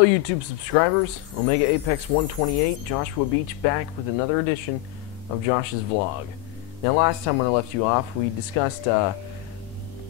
Hello YouTube subscribers, Omega Apex 128, Joshua Beach back with another edition of Josh's Vlog. Now last time when I left you off, we discussed a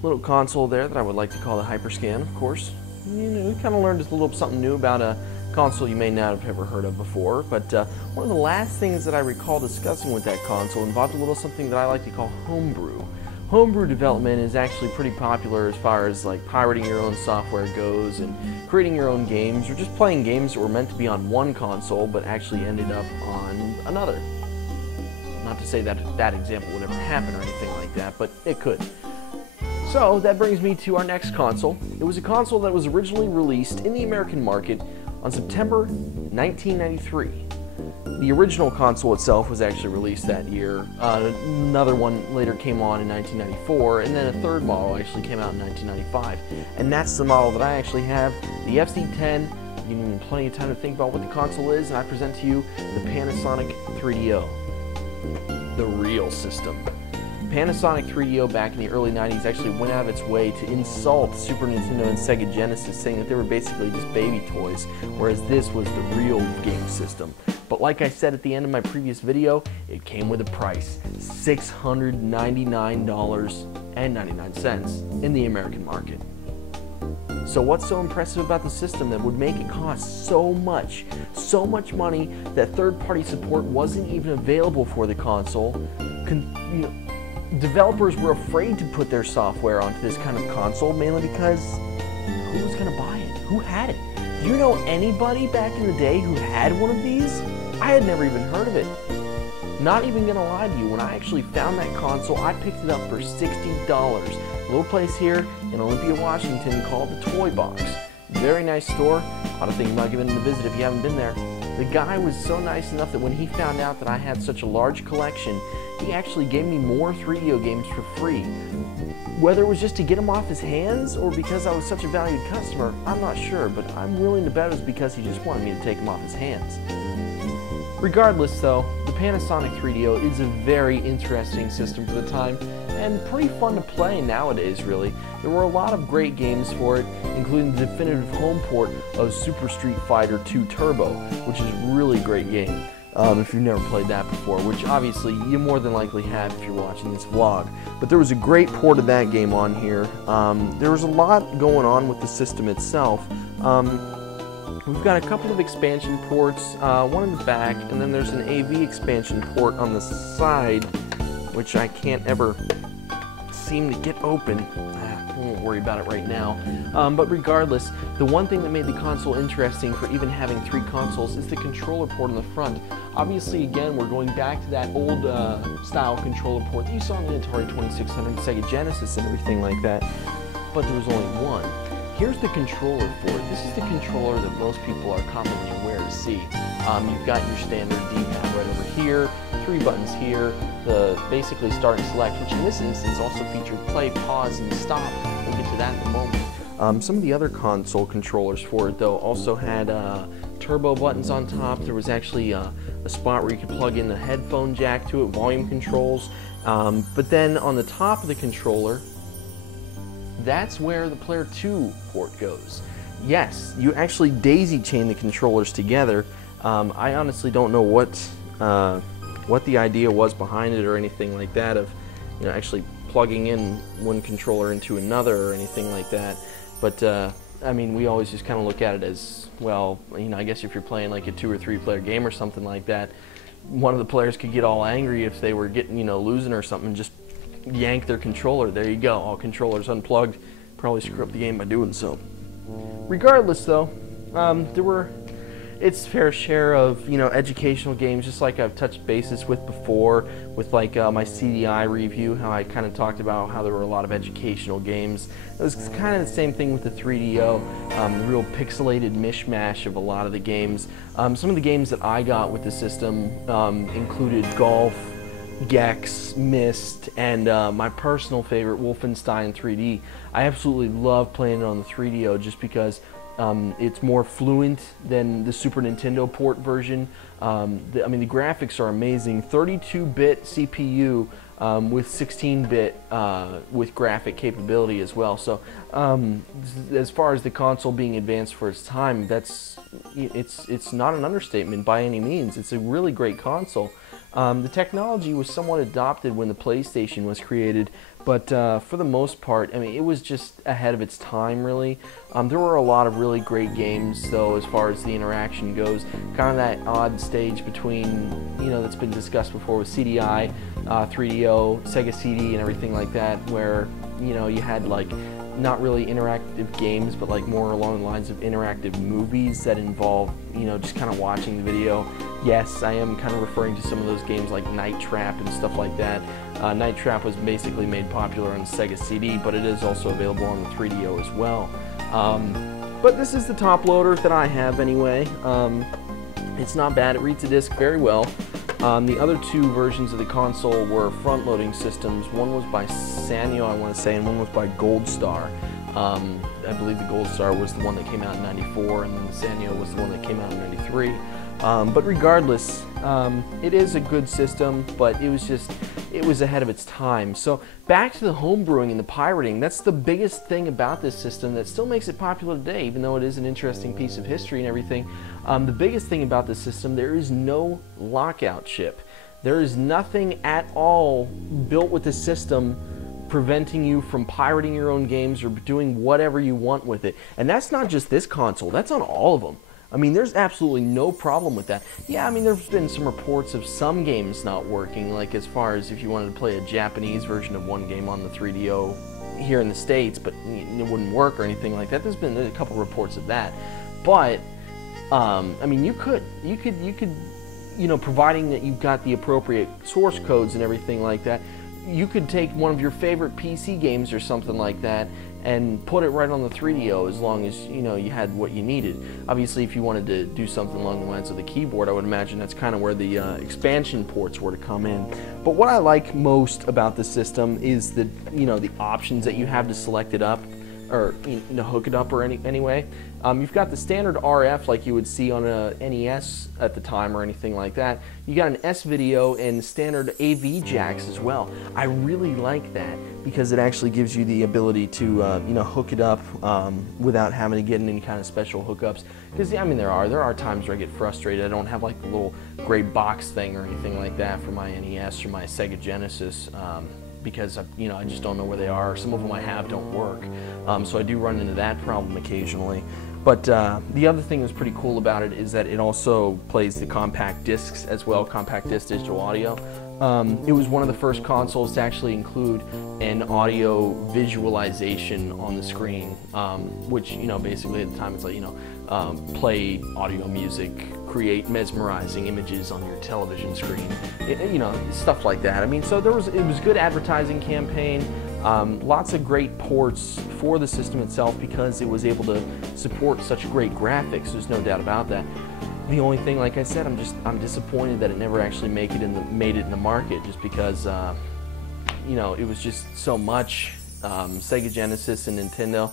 little console there that I would like to call the Hyperscan, of course. You know, we kind of learned just a little something new about a console you may not have ever heard of before, but one of the last things that I recall discussing with that console involved a little something that I like to call homebrew. Homebrew development is actually pretty popular as far as like pirating your own software goes and creating your own games or just playing games that were meant to be on one console but actually ended up on another. Not to say that that example would ever happen or anything like that, but it could. So that brings me to our next console. It was a console that was originally released in the American market on September 1993. The original console itself was actually released that year. Another one later came on in 1994, and then a third model actually came out in 1995. And that's the model that I actually have, the FC10. You need plenty of time to think about what the console is, and I present to you the Panasonic 3DO, the real system. Panasonic 3DO back in the early 90s actually went out of its way to insult Super Nintendo and Sega Genesis, saying that they were basically just baby toys, whereas this was the real game system. But like I said at the end of my previous video, it came with a price, $699.99 in the American market. So what's so impressive about the system that would make it cost so much money that third-party support wasn't even available for the console? Developers were afraid to put their software onto this kind of console, mainly because who was going to buy it? Who had it? Do you know anybody back in the day who had one of these? I had never even heard of it. Not even going to lie to you, when I actually found that console, I picked it up for $60. A little place here in Olympia, Washington called the Toy Box. Very nice store. Ought to think about giving it a visit if you haven't been there. The guy was so nice enough that when he found out that I had such a large collection, he actually gave me more 3DO games for free. Whether it was just to get them off his hands or because I was such a valued customer, I'm not sure, but I'm willing to bet it was because he just wanted me to take them off his hands. Regardless though, the Panasonic 3DO is a very interesting system for the time and pretty fun to play nowadays really. There were a lot of great games for it, including the definitive home port of Super Street Fighter 2 Turbo, which is a really great game. If you've never played that before, which obviously you more than likely have if you're watching this vlog. But there was a great port of that game on here. There was a lot going on with the system itself. We've got a couple of expansion ports, one in the back, and then there's an AV expansion port on the side, which I can't ever seem to get open. I won't worry about it right now. But regardless, the one thing that made the console interesting for even having three consoles is the controller port on the front. Obviously, again, we're going back to that old style controller port that you saw in the Atari 2600, Sega Genesis, and everything like that, but there was only one. Here's the controller for it. This is the controller that most people are commonly aware to see. You've got your standard D-pad right over here, three buttons here, the basically start and select, which in this instance also featured play, pause, and stop. We'll get to that in a moment. Some of the other console controllers for it, though, also had turbo buttons on top. There was actually a spot where you could plug in the headphone jack to it, volume controls. But then on the top of the controller, that's where the Player 2 port goes. Yes, you actually daisy chain the controllers together. I honestly don't know what the idea was behind it or anything like that of, you know, actually plugging in one controller into another or anything like that. But I mean, we always just kind of look at it as, well, you know, I guess if you're playing like a 2 or 3 player game or something like that, one of the players could get all angry if they were getting, you know, losing or something, and just yank their controller. There you go, all controllers unplugged. Probably screw up the game by doing so. Regardless though, there were its fair share of, you know, educational games, just like I've touched bases with before with like my CDI review, how I kind of talked about how there were a lot of educational games. It was kind of the same thing with the 3DO, real pixelated mishmash of a lot of the games. Some of the games that I got with the system included Golf, Gex, Myst, and my personal favorite, Wolfenstein 3D. I absolutely love playing it on the 3DO just because it's more fluent than the Super Nintendo port version. I mean, the graphics are amazing. 32-bit CPU with 16-bit with graphic capability as well. So as far as the console being advanced for its time, it's not an understatement by any means. It's a really great console. The technology was somewhat adopted when the PlayStation was created, but for the most part, I mean, it was just ahead of its time, really. There were a lot of really great games, though, as far as the interaction goes. Kind of that odd stage between, that's been discussed before with CDI, 3DO, Sega CD, and everything like that, where, you had, like, not really interactive games, but like more along the lines of interactive movies that involve, just kind of watching the video. Yes, I am kind of referring to some of those games like Night Trap and stuff like that. Night Trap was basically made popular on the Sega CD, but it is also available on the 3DO as well. But this is the top loader that I have anyway. It's not bad. It reads the disc very well. The other two versions of the console were front-loading systems. One was by Sanyo, I want to say, and one was by Gold Star. I believe the Gold Star was the one that came out in '94, and then the Sanyo was the one that came out in '93. But regardless, it is a good system, but it was ahead of its time. So back to the homebrewing and the pirating, that's the biggest thing about this system that still makes it popular today, even though it is an interesting piece of history and everything. The biggest thing about this system, there is no lockout chip. There is nothing at all built with the system preventing you from pirating your own games or doing whatever you want with it. And that's not just this console, that's on all of them. I mean, there's absolutely no problem with that. Yeah, I mean, there's been some reports of some games not working, like as far as if you wanted to play a Japanese version of one game on the 3DO here in the States, but it wouldn't work or anything like that. There's been a couple reports of that. But, I mean, you could, providing that you've got the appropriate source codes and everything like that, you could take one of your favorite PC games or something like that and put it right on the 3DO as long as, you had what you needed. Obviously, if you wanted to do something along the lines of the keyboard, I would imagine that's kind of where the expansion ports were to come in. But what I like most about the system is the options that you have to select it up, or hook it up or anyway. You've got the standard RF like you would see on a NES at the time or anything like that. You got an S-video and standard AV jacks as well. I really like that because it actually gives you the ability to hook it up without having to get in any kind of special hookups. Because I mean there are times where I get frustrated. I don't have like the little gray box thing or anything like that for my NES or my Sega Genesis. Because I just don't know where they are. Some of them I have don't work, so I do run into that problem occasionally. But the other thing that's pretty cool about it is that it also plays the compact discs as well, compact disc digital audio. It was one of the first consoles to actually include an audio visualization on the screen, which basically at the time it's like play audio music, create mesmerizing images on your television screen, stuff like that. I mean, so it was a good advertising campaign. Lots of great ports for the system itself because it was able to support such great graphics. There's no doubt about that. The only thing, like I said, I'm disappointed that it never actually made it in the market, just because it was just so much. Sega Genesis and Nintendo,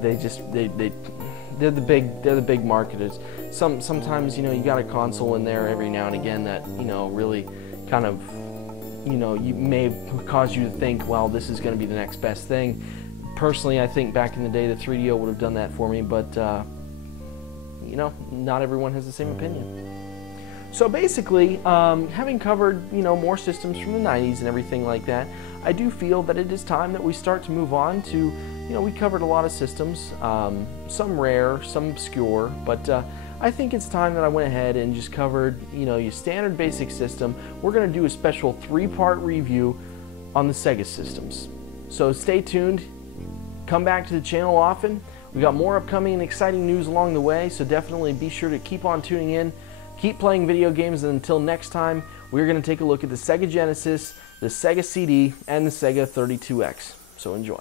they're the big marketers. Sometimes you got a console in there every now and again that really kind of you may cause you to think, well, this is going to be the next best thing. Personally, I think back in the day the 3DO would have done that for me, but not everyone has the same opinion. So basically, having covered more systems from the 90s and everything like that, I do feel that it is time that we start to move on to, we covered a lot of systems, some rare, some obscure, but I think it's time that I went ahead and just covered, your standard basic system. We're going to do a special 3-part review on the Sega systems. So stay tuned, come back to the channel often. We got more upcoming and exciting news along the way, so definitely be sure to keep on tuning in. Keep playing video games, and until next time, we're going to take a look at the Sega Genesis, the Sega CD, and the Sega 32X. So enjoy.